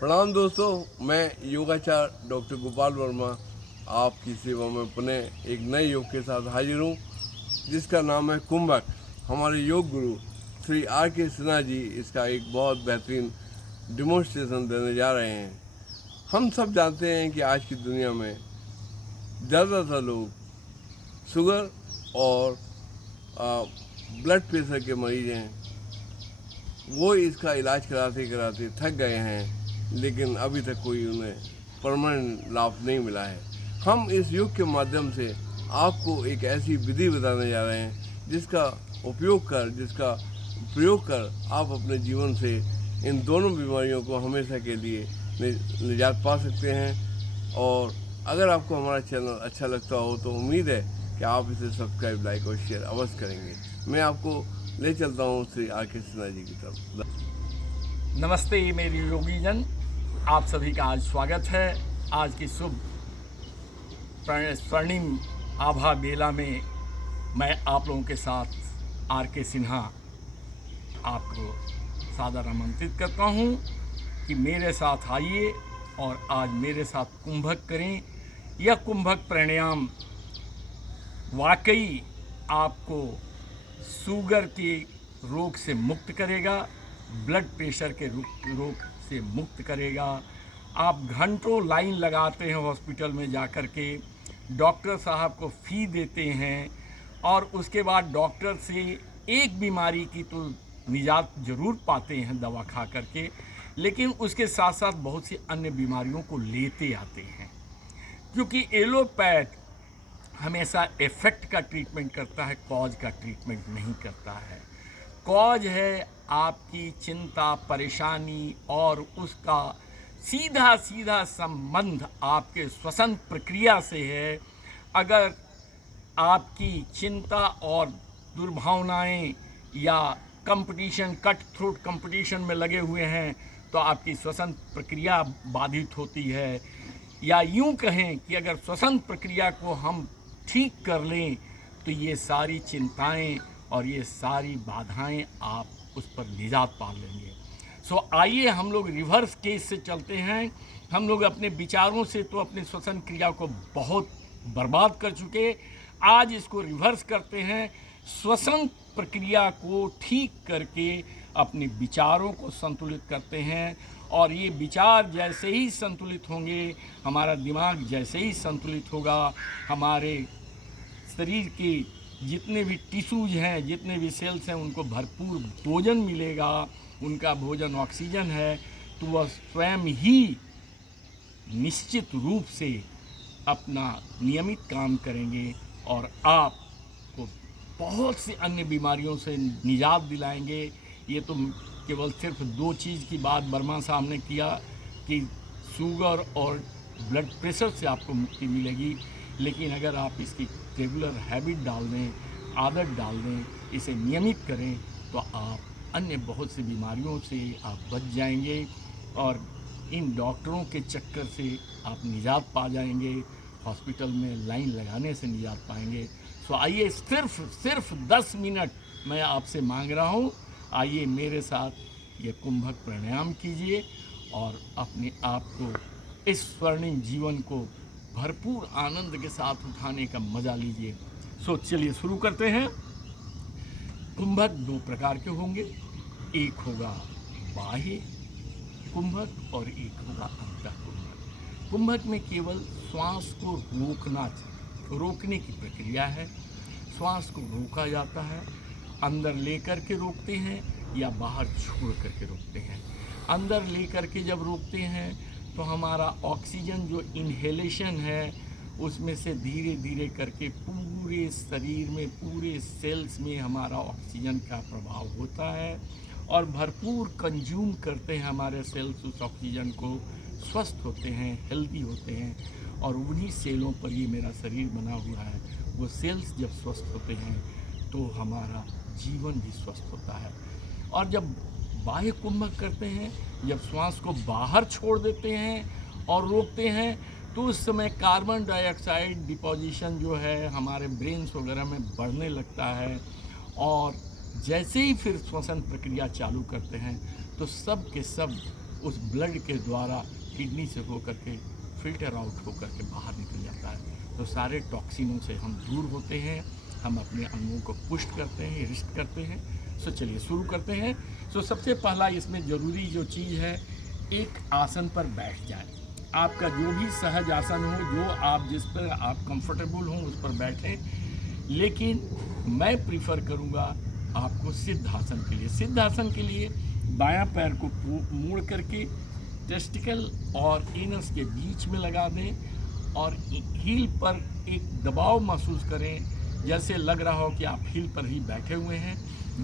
प्रणाम दोस्तों, मैं योगाचार्य डॉक्टर गोपाल वर्मा आपकी सेवा में पुनः एक नए योग के साथ हाजिर हूँ, जिसका नाम है कुंभक। हमारे योग गुरु श्री आर के सिन्हा जी इसका एक बहुत बेहतरीन डिमोन्स्ट्रेशन देने जा रहे हैं। हम सब जानते हैं कि आज की दुनिया में ज़्यादातर लोग शुगर और ब्लड प्रेशर के मरीज हैं। वो इसका इलाज कराते कराते थक गए हैं, लेकिन अभी तक कोई उन्हें परमानेंट लाभ नहीं मिला है। हम इस योग के माध्यम से आपको एक ऐसी विधि बताने जा रहे हैं जिसका प्रयोग कर आप अपने जीवन से इन दोनों बीमारियों को हमेशा के लिए निजात पा सकते हैं। और अगर आपको हमारा चैनल अच्छा लगता हो तो उम्मीद है कि आप इसे सब्सक्राइब, लाइक और शेयर अवश्य करेंगे। मैं आपको ले चलता हूँ श्री आर के सिन्हा जी की तरफ। नमस्ते मेरी योगीजन, आप सभी का आज स्वागत है। आज की शुभ स्वर्णिम आभा बेला में मैं आप लोगों के साथ आर के सिन्हा आपको सादर आमंत्रित करता हूँ कि मेरे साथ आइए और आज मेरे साथ कुंभक करें। यह कुंभक प्राणायाम वाकई आपको शुगर के रोग से मुक्त करेगा, ब्लड प्रेशर के रोग से मुक्त करेगा। आप घंटों लाइन लगाते हैं हॉस्पिटल में जाकर के, डॉक्टर साहब को फ़ी देते हैं और उसके बाद डॉक्टर से एक बीमारी की तो निजात ज़रूर पाते हैं दवा खा करके, लेकिन उसके साथ साथ बहुत सी अन्य बीमारियों को लेते आते हैं। क्योंकि एलोपैथ हमेशा इफ़ेक्ट का ट्रीटमेंट करता है, कॉज का ट्रीटमेंट नहीं करता है। कॉज है आपकी चिंता, परेशानी और उसका सीधा सीधा संबंध आपके श्वसन प्रक्रिया से है। अगर आपकी चिंता और दुर्भावनाएं या कंपटीशन, कट थ्रोट कंपटीशन में लगे हुए हैं तो आपकी श्वसन प्रक्रिया बाधित होती है। या यूं कहें कि अगर श्वसन प्रक्रिया को हम ठीक कर लें तो ये सारी चिंताएं और ये सारी बाधाएं आप उस पर निजात पा लेंगे। सो आइए हम लोग रिवर्स केस से चलते हैं। हम लोग अपने विचारों से तो अपने श्वसन क्रिया को बहुत बर्बाद कर चुके, आज इसको रिवर्स करते हैं। श्वसन प्रक्रिया को ठीक करके अपने विचारों को संतुलित करते हैं, और ये विचार जैसे ही संतुलित होंगे, हमारा दिमाग जैसे ही संतुलित होगा, हमारे शरीर के जितने भी टिश्यूज हैं, जितने भी सेल्स हैं, उनको भरपूर भोजन मिलेगा। उनका भोजन ऑक्सीजन है, तो वह स्वयं ही निश्चित रूप से अपना नियमित काम करेंगे और आपको बहुत सी अन्य बीमारियों से निजात दिलाएंगे। ये तो केवल सिर्फ दो चीज़ की बात वर्मा साहब ने किया कि शुगर और ब्लड प्रेशर से आपको मुक्ति मिलेगी, लेकिन अगर आप इसकी रेगुलर हैबिट डाल दें, आदत डाल दें, इसे नियमित करें, तो आप अन्य बहुत सी बीमारियों से आप बच जाएंगे और इन डॉक्टरों के चक्कर से आप निजात पा जाएंगे। हॉस्पिटल में लाइन लगाने से निजात पाएंगे। सो आइए, सिर्फ 10 मिनट मैं आपसे मांग रहा हूँ। आइए मेरे साथ ये कुंभक प्राणायाम कीजिए और अपने आप को, इस स्वर्णिम जीवन को भरपूर आनंद के साथ उठाने का मज़ा लीजिए। सो चलिए शुरू करते हैं। कुंभक दो प्रकार के होंगे, एक होगा बाह्य कुंभक और एक होगा अंतः कुंभक। कुंभक में केवल श्वास को रोकने की प्रक्रिया है। श्वास को रोका जाता है, अंदर लेकर के रोकते हैं या बाहर छोड़ करके रोकते हैं। अंदर लेकर के जब रोकते हैं तो हमारा ऑक्सीजन जो इन्हेलेशन है, उसमें से धीरे धीरे करके पूरे शरीर में, पूरे सेल्स में हमारा ऑक्सीजन का प्रभाव होता है और भरपूर कंज्यूम करते हैं हमारे सेल्स उस ऑक्सीजन को, स्वस्थ होते हैं, हेल्दी होते हैं। और उन्हीं सेलों पर ये मेरा शरीर बना हुआ है। वो सेल्स जब स्वस्थ होते हैं तो हमारा जीवन भी स्वस्थ होता है। और जब बाह्य कुंभक करते हैं, जब श्वास को बाहर छोड़ देते हैं और रोकते हैं, तो उस समय कार्बन डाइऑक्साइड डिपोजिशन जो है हमारे ब्रेन्स वगैरह में बढ़ने लगता है। और जैसे ही फिर श्वसन प्रक्रिया चालू करते हैं तो सब के सब उस ब्लड के द्वारा किडनी से होकर के फिल्टर आउट होकर के बाहर निकल जाता है। तो सारे टॉक्सिनों से हम दूर होते हैं, हम अपने अंगों को पुष्ट करते हैं, रिस्ट करते हैं। सो चलिए शुरू करते हैं। सो सबसे पहला इसमें ज़रूरी जो चीज़ है, एक आसन पर बैठ जाए। आपका जो भी सहज आसन हो, जो आप जिस पर आप कंफर्टेबल हो उस पर बैठें। लेकिन मैं प्रीफर करूँगा आपको सिद्धासन के लिए। सिद्धासन के लिए बायां पैर को मोड़ करके टेस्टिकल और एनस के बीच में लगा दें और हील पर एक दबाव महसूस करें, जैसे लग रहा हो कि आप हील पर ही बैठे हुए हैं।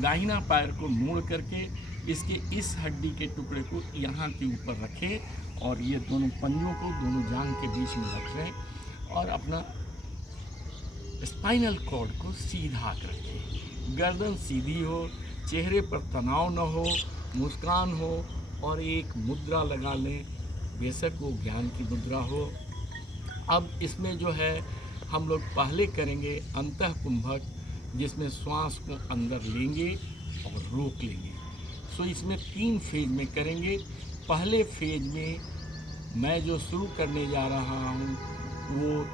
दाहिना पैर को मोड़ करके इसके इस हड्डी के टुकड़े को यहाँ के ऊपर रखें और ये दोनों पंजों को दोनों जांघ के बीच में रखें और अपना स्पाइनल कॉर्ड को सीधा रखें। गर्दन सीधी हो, चेहरे पर तनाव न हो, मुस्कान हो और एक मुद्रा लगा लें, बेशक वो ज्ञान की मुद्रा हो। अब इसमें जो है हम लोग पहले करेंगे अंतः कुंभक, जिसमें श्वास को अंदर लेंगे और रोक लेंगे। सो इसमें 3 फेज में करेंगे। पहले फेज में मैं जो शुरू करने जा रहा हूँ वो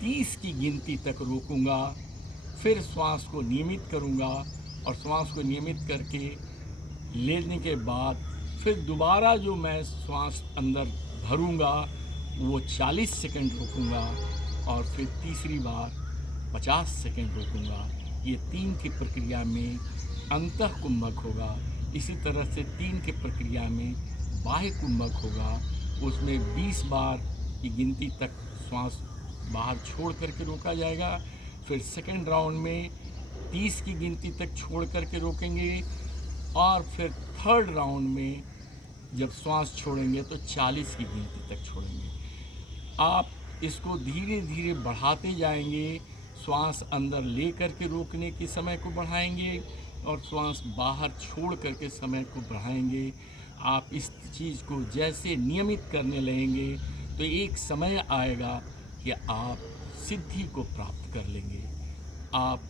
30 की गिनती तक रोकूंगा, फिर श्वास को नियमित करूंगा और श्वास को नियमित करके लेने के बाद फिर दोबारा जो मैं श्वास अंदर भरूंगा वो 40 सेकंड रोकूंगा और फिर तीसरी बार 50 सेकंड रोकूंगा। ये 3 की प्रक्रिया में अंतः कुंभक होगा। इसी तरह से 3 की प्रक्रिया में बाह्य कुंभक होगा, उसमें 20 बार की गिनती तक श्वास बाहर छोड़ करके रोका जाएगा। फिर सेकंड राउंड में 30 की गिनती तक छोड़ करके रोकेंगे और फिर थर्ड राउंड में जब श्वास छोड़ेंगे तो 40 की गिनती तक छोड़ेंगे। आप इसको धीरे धीरे बढ़ाते जाएंगे, श्वास अंदर ले करके रोकने के समय को बढ़ाएंगे और श्वास बाहर छोड़ करके समय को बढ़ाएंगे। आप इस चीज़ को जैसे नियमित करने लगेंगे तो एक समय आएगा कि आप सिद्धि को प्राप्त कर लेंगे, आप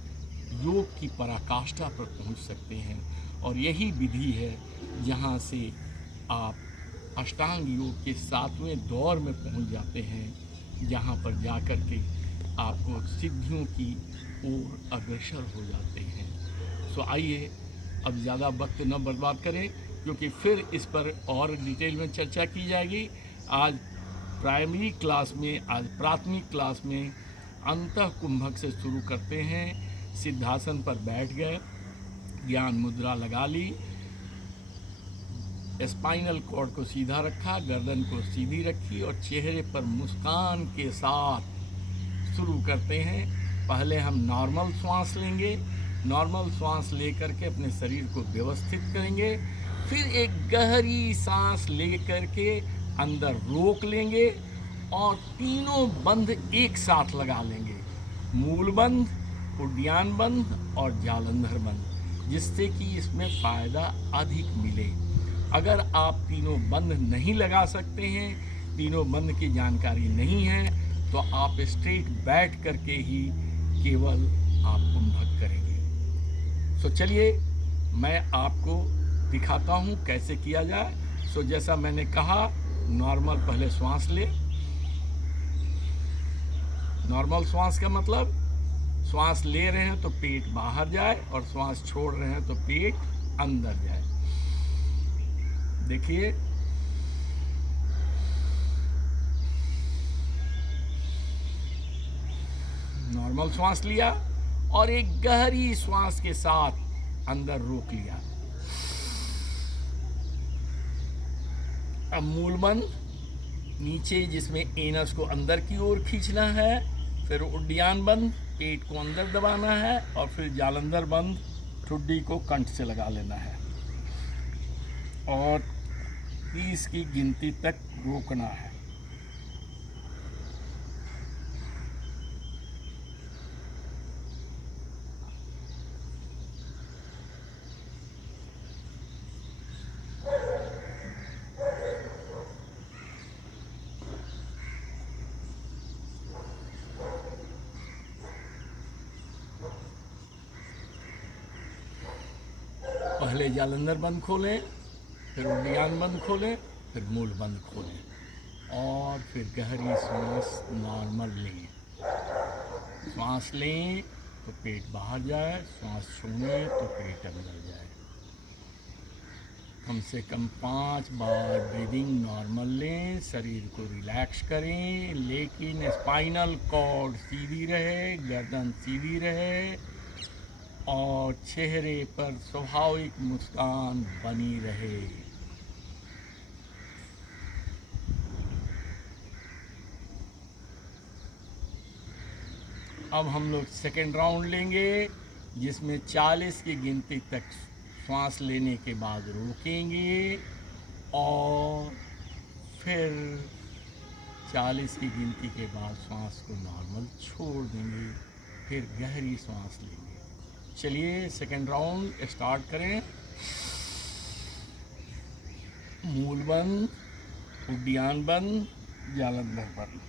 योग की पराकाष्ठा पर पहुंच सकते हैं। और यही विधि है जहां से आप अष्टांग योग के 7वें दौर में पहुंच जाते हैं, जहां पर जाकर के आपको सिद्धियों की ओर अग्रसर हो जाते हैं। सो आइए अब ज़्यादा वक्त न बर्बाद करें, क्योंकि फिर इस पर और डिटेल में चर्चा की जाएगी। आज प्राइमरी क्लास में, आज प्राथमिक क्लास में अंतः कुंभक से शुरू करते हैं। सिद्धासन पर बैठ गए, ज्ञान मुद्रा लगा ली, स्पाइनल कॉर्ड को सीधा रखा, गर्दन को सीधी रखी और चेहरे पर मुस्कान के साथ शुरू करते हैं। पहले हम नॉर्मल श्वास लेंगे, नॉर्मल श्वास लेकर के अपने शरीर को व्यवस्थित करेंगे। फिर एक गहरी सांस लेकर के अंदर रोक लेंगे और तीनों बंध एक साथ लगा लेंगे, मूल बंध, उड्डयन बंध और जालंधर बंध, जिससे कि इसमें फ़ायदा अधिक मिले। अगर आप तीनों बंध नहीं लगा सकते हैं, तीनों बंध की जानकारी नहीं है, तो आप स्ट्रेट बैठ करके ही केवल आप कुंभक करेंगे। सो चलिए मैं आपको दिखाता हूँ कैसे किया जाए। सो जैसा मैंने कहा, नॉर्मल पहले श्वास ले। नॉर्मल श्वास का मतलब श्वास ले रहे हैं तो पेट बाहर जाए और श्वास छोड़ रहे हैं तो पेट अंदर जाए। देखिए, नॉर्मल श्वास लिया और एक गहरी श्वास के साथ अंदर रोक लिया। अब मूल बंध, नीचे जिसमें एनस को अंदर की ओर खींचना है, फिर उड्डयन बंध, पेट को अंदर दबाना है और फिर जालंधर बंध, ठुड्डी को कंठ से लगा लेना है और 30 की गिनती तक रोकना है। पहले जालंधर बंद खोलें फिर उद्यान बंद खोलें, फिर मूल बंद खोलें और फिर गहरी सांस नॉर्मल लें। सांस लें तो पेट बाहर जाए, सांस छोड़ें तो पेट अंदर जाए। कम से कम 5 बार ब्रीदिंग नॉर्मल लें, शरीर को रिलैक्स करें, लेकिन स्पाइनल कॉर्ड सीधी रहे, गर्दन सीधी रहे और चेहरे पर स्वाभाविक मुस्कान बनी रहे। अब हम लोग सेकेंड राउंड लेंगे, जिसमें 40 की गिनती तक सांस लेने के बाद रोकेंगे और फिर 40 की गिनती के बाद सांस को नॉर्मल छोड़ देंगे, फिर गहरी सांस लेंगे। चलिए सेकेंड राउंड स्टार्ट करें। मूल बंद, उद्यान बंद, जालंधर बंद।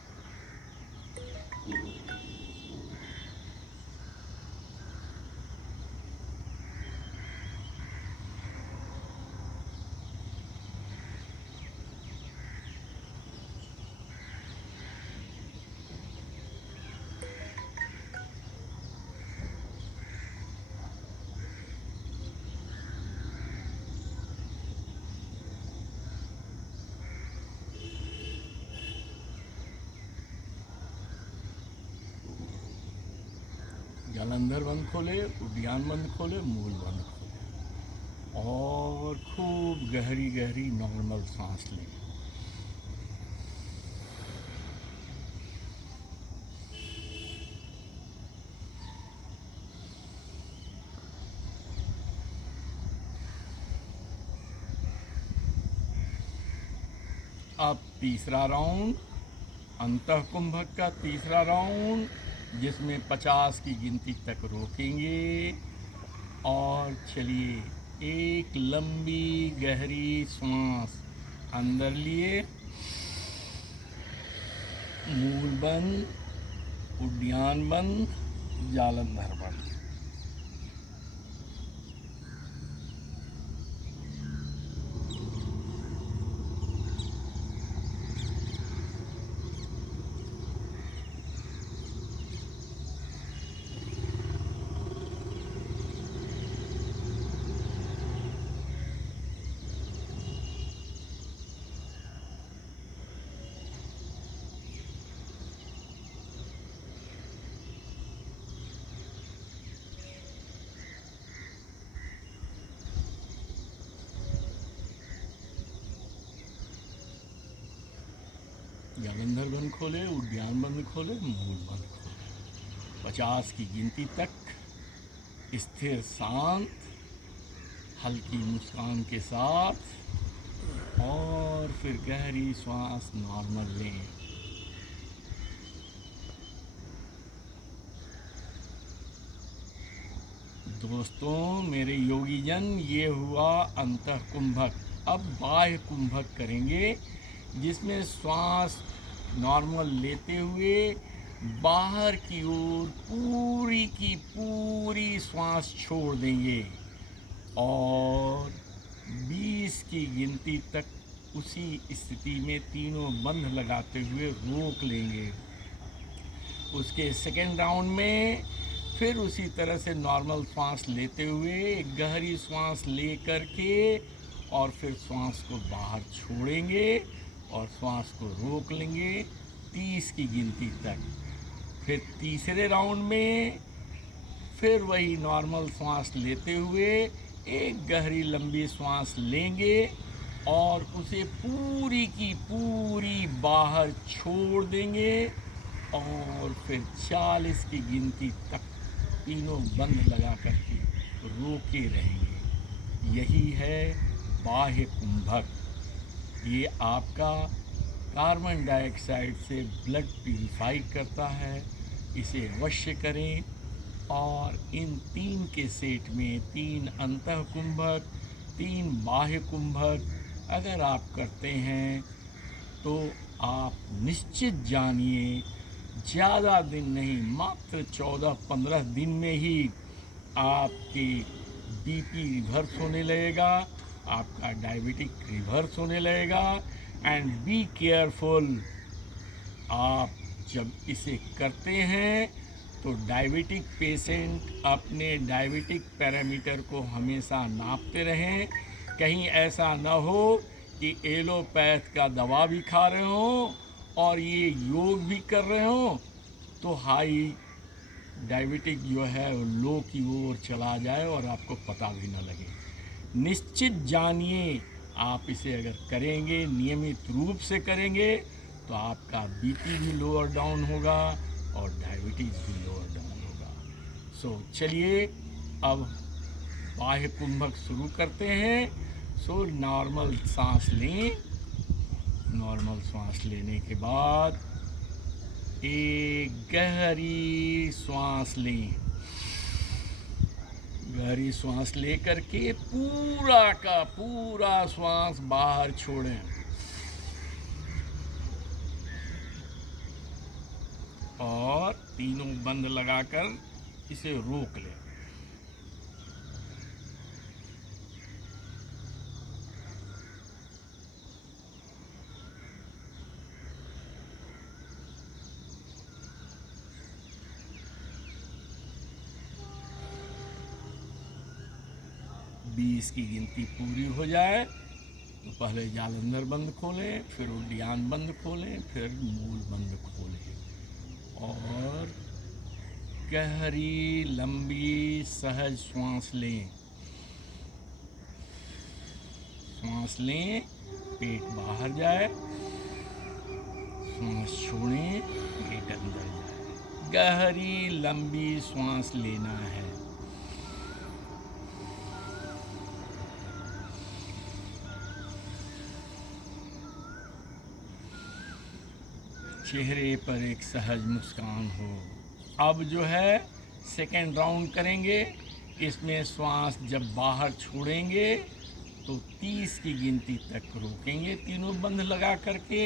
जालंधर बंद खोले, उद्यान बंद खोले, मूल बंद खोले और खूब गहरी गहरी नॉर्मल सांस लें। अब तीसरा राउंड, अंतः कुंभक का तीसरा राउंड, जिसमें 50 की गिनती तक रोकेंगे और चलिए एक लंबी गहरी सांस अंदर लिए, मूल बंद, उद्यान बंद, जालंधर बंद। जालंधर बंद खोले, उद्यान बंद खोले, मूल बंद खोले। 50 की गिनती तक स्थिर शांत हल्की मुस्कान के साथ और फिर गहरी सांस नॉर्मल लें। दोस्तों मेरे योगीजन, ये हुआ अंतः कुंभक। अब बाह्य कुंभक करेंगे, जिसमें श्वास नॉर्मल लेते हुए बाहर की ओर पूरी की पूरी श्वास छोड़ देंगे और 20 की गिनती तक उसी स्थिति में तीनों बंद लगाते हुए रोक लेंगे। उसके सेकेंड राउंड में फिर उसी तरह से नॉर्मल सांस लेते हुए गहरी सांस ले कर के और फिर सांस को बाहर छोड़ेंगे और सांस को रोक लेंगे 30 की गिनती तक। फिर तीसरे राउंड में फिर वही नॉर्मल सांस लेते हुए एक गहरी लंबी सांस लेंगे और उसे पूरी की पूरी बाहर छोड़ देंगे और फिर 40 की गिनती तक तीनों बंद लगा करके रोके रहेंगे। यही है बाह्य कुंभक। ये आपका कार्बन डाइऑक्साइड से ब्लड प्यूरिफाई करता है। इसे अवश्य करें और इन 3 के सेट में 3 अंतः कुंभक 3 बाह्य कुंभक अगर आप करते हैं तो आप निश्चित जानिए ज़्यादा दिन नहीं, मात्र 14-15 दिन में ही आपकी बीपी रिवर्स होने लगेगा आपका डायबिटिक रिवर्स होने लगेगा। एंड बी केयरफुल, आप जब इसे करते हैं तो डायबिटिक पेशेंट अपने डायबिटिक पैरामीटर को हमेशा नापते रहें। कहीं ऐसा ना हो कि एलोपैथ का दवा भी खा रहे हो और ये योग भी कर रहे हो तो हाई डायबिटिक जो है वो लो की ओर चला जाए और आपको पता भी ना लगे। निश्चित जानिए, आप इसे अगर करेंगे, नियमित रूप से करेंगे तो आपका बीपी भी लोअर डाउन होगा और डायबिटीज़ भी लोअर डाउन होगा। सो चलिए अब बाह्य कुंभक शुरू करते हैं। सो नॉर्मल सांस लें। नॉर्मल सांस लेने के बाद एक गहरी सांस लें। गहरी सांस लेकर के पूरा का पूरा सांस बाहर छोड़ें और तीनों बंद लगाकर इसे रोक लें। बीस की गिनती पूरी हो जाए तो पहले जालंधर बंद खोलें, फिर उद्यान बंद खोलें, फिर मूल बंद खोलें और गहरी लंबी सहज श्वास लें। सांस लें, पेट बाहर जाए, सांस छोड़ें, पेट अंदर जाए। गहरी लंबी सांस लेना है। चेहरे पर एक सहज मुस्कान हो। अब जो है सेकेंड राउंड करेंगे। इसमें श्वास जब बाहर छोड़ेंगे तो 30 की गिनती तक रोकेंगे तीनों बंद लगा करके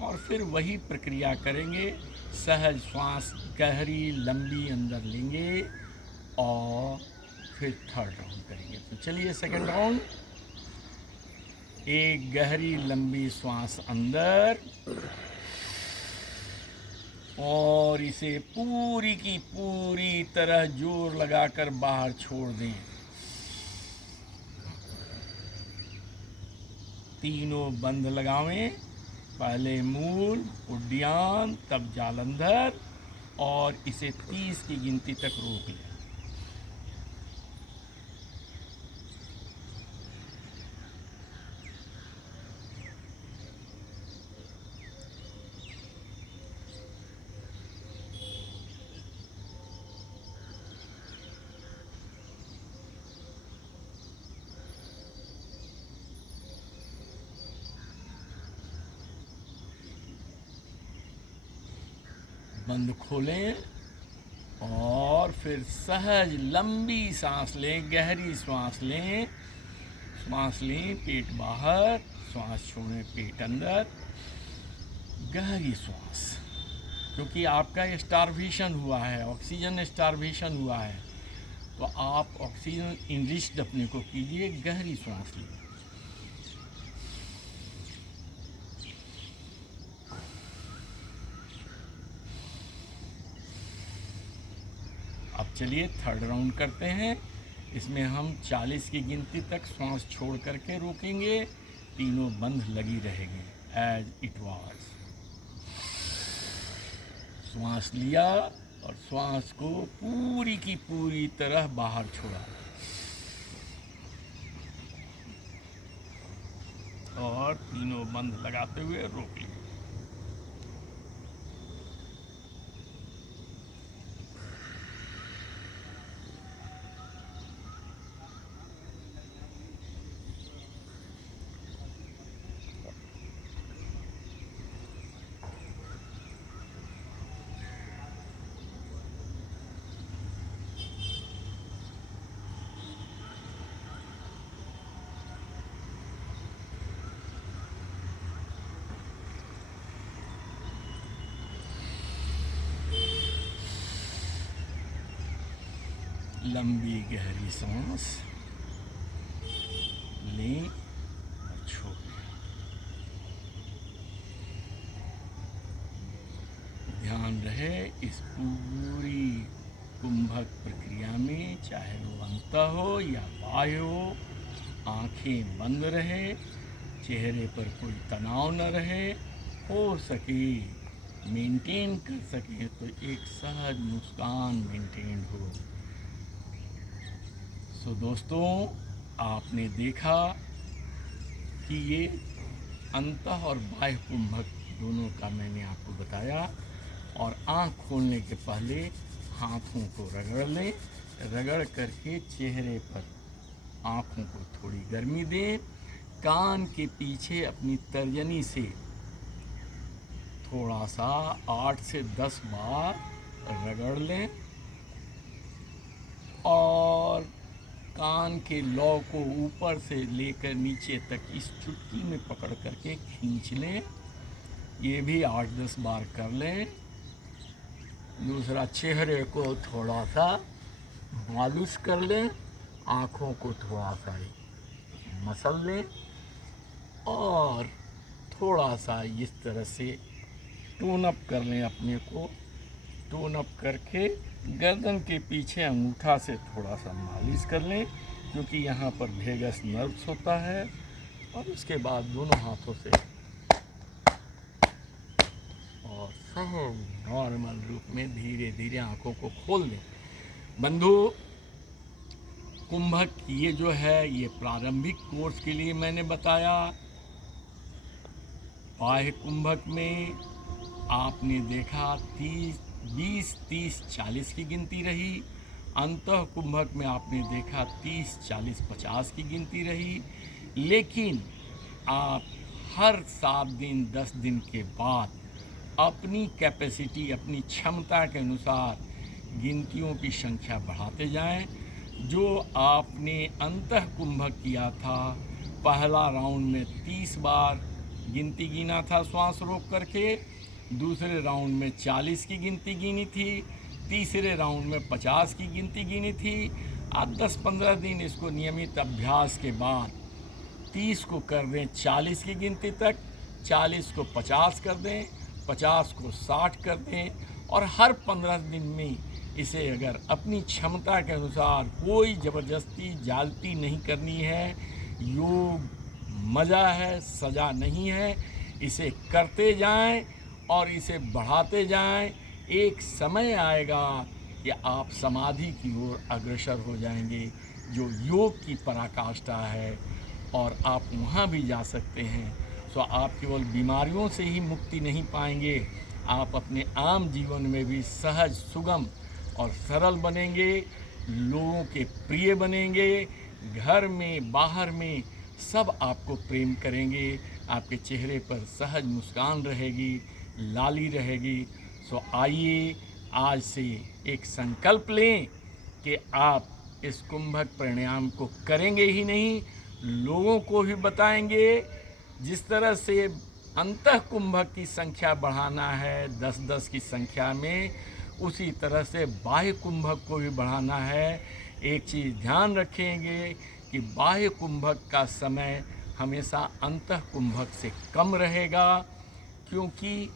और फिर वही प्रक्रिया करेंगे। सहज श्वास गहरी लंबी अंदर लेंगे और फिर थर्ड राउंड करेंगे। तो चलिए सेकेंड राउंड। एक गहरी लंबी श्वास अंदर और इसे पूरी की पूरी तरह जोर लगाकर बाहर छोड़ दें। तीनों बंद लगावें, पहले मूल, उद्यान, तब जालंधर और इसे 30 की गिनती तक रोक लें। बंद खोलें और फिर सहज लंबी सांस लें, गहरी सांस लें। सांस लें, पेट बाहर, सांस छोड़ें, पेट अंदर। गहरी सांस, क्योंकि आपका स्टारवेशन हुआ है, ऑक्सीजन स्टारवेशन हुआ है, तो आप ऑक्सीजन इनरिच्ड अपने को कीजिए। गहरी सांस लीजिए। अब चलिए थर्ड राउंड करते हैं। इसमें हम 40 की गिनती तक सांस छोड़ करके रोकेंगे। तीनों बंद लगी रहेंगी एज इट वाज। सांस लिया और सांस को पूरी की पूरी तरह बाहर छोड़ा और तीनों बंद लगाते हुए रोक लिया। लंबी गहरी सांस लें और छोड़ दें। ध्यान रहे इस पूरी कुंभक प्रक्रिया में, चाहे वो अंतः हो या बाह्य हो, आंखें बंद रहे, चेहरे पर कोई तनाव न रहे, हो सके मेंटेन कर सके तो एक सहज मुस्कान मेंटेन हो। सो दोस्तों, आपने देखा कि ये अंतः और बाह्य कुंभक दोनों का मैंने आपको बताया। और आँख खोलने के पहले हाथों को रगड़ लें, रगड़ करके चेहरे पर आँखों को थोड़ी गर्मी दें, कान के पीछे अपनी तर्जनी से थोड़ा सा 8 से 10 बार रगड़ लें और कान के लौ को ऊपर से लेकर नीचे तक इस चुटकी में पकड़ करके खींच लें। ये भी 8-10 बार कर लें। दूसरा, चेहरे को थोड़ा सा मालिश कर लें, आँखों को थोड़ा सा मसल लें और थोड़ा सा इस तरह से टोन अप कर लें अपने को। टोन अप करके गर्दन के पीछे अंगूठा से थोड़ा सा मालिश कर लें, क्योंकि यहाँ पर वेगस नर्व्स होता है। और उसके बाद दोनों हाथों से और सहज नॉर्मल रूप में धीरे धीरे आँखों को खोल दें। बंधु, कुंभक ये जो है ये प्रारंभिक कोर्स के लिए मैंने बताया। बाह्य कुंभक में आपने देखा 20, 30, 40 की गिनती रही। अंतः कुंभक में आपने देखा 30, 40, 50 की गिनती रही। लेकिन आप हर 7 दिन 10 दिन के बाद अपनी कैपेसिटी, अपनी क्षमता के अनुसार गिनतियों की संख्या बढ़ाते जाएं। जो आपने अंतः कुंभक किया था, पहला राउंड में 30 बार गिनती गिना था श्वास रोक करके, दूसरे राउंड में 40 की गिनती गिनी थी, तीसरे राउंड में 50 की गिनती गिनी थी। आप 10-15 दिन इसको नियमित अभ्यास के बाद 30 को कर दें 40 की गिनती तक, 40 को 50 कर दें, 50 को 60 कर दें। और हर 15 दिन में इसे अगर अपनी क्षमता के अनुसार, कोई ज़बरदस्ती जालती नहीं करनी है, योग मज़ा है, सज़ा नहीं है, इसे करते जाएं और इसे बढ़ाते जाएं। एक समय आएगा कि आप समाधि की ओर अग्रसर हो जाएंगे, जो योग की पराकाष्ठा है, और आप वहाँ भी जा सकते हैं। तो आप केवल बीमारियों से ही मुक्ति नहीं पाएंगे, आप अपने आम जीवन में भी सहज, सुगम और सरल बनेंगे, लोगों के प्रिय बनेंगे, घर में बाहर में सब आपको प्रेम करेंगे, आपके चेहरे पर सहज मुस्कान रहेगी, लाली रहेगी। सो आइए आज से एक संकल्प लें कि आप इस कुंभक प्राणायाम को करेंगे ही नहीं, लोगों को भी बताएंगे। जिस तरह से अंतः कुंभक की संख्या बढ़ाना है 10-10 की संख्या में, उसी तरह से बाह्य कुंभक को भी बढ़ाना है। एक चीज़ ध्यान रखेंगे कि बाह्य कुंभक का समय हमेशा अंतः कुंभक से कम रहेगा, क्योंकि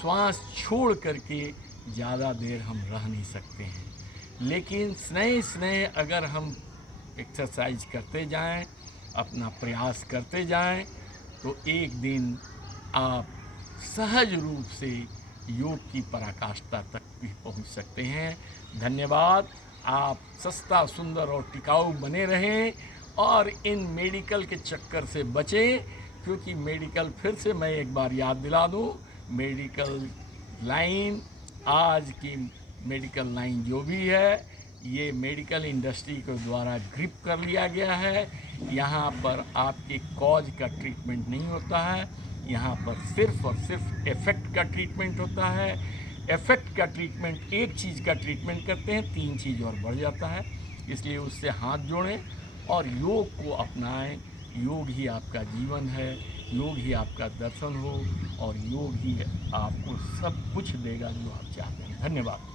श्वास छोड़ करके ज़्यादा देर हम रह नहीं सकते हैं। लेकिन स्नेह स्नेह अगर हम एक्सरसाइज करते जाएं, अपना प्रयास करते जाएं, तो एक दिन आप सहज रूप से योग की पराकाष्ठा तक भी पहुंच सकते हैं। धन्यवाद। आप सस्ता, सुंदर और टिकाऊ बने रहें और इन मेडिकल के चक्कर से बचें, क्योंकि मेडिकल, फिर से मैं एक बार याद दिला दूं, मेडिकल लाइन, आज की मेडिकल लाइन जो भी है, ये मेडिकल इंडस्ट्री के द्वारा ग्रिप कर लिया गया है। यहाँ पर आपके कॉज का ट्रीटमेंट नहीं होता है, यहाँ पर सिर्फ और सिर्फ इफ़ेक्ट का ट्रीटमेंट होता है। इफ़ेक्ट का ट्रीटमेंट, एक चीज़ का ट्रीटमेंट करते हैं, 3 चीज़ और बढ़ जाता है। इसलिए उससे हाथ जोड़ें और योग को अपनाएं। योग ही आपका जीवन है, योग ही आपका दर्शन हो, और योग ही आपको सब कुछ देगा जो आप चाहते हैं। धन्यवाद।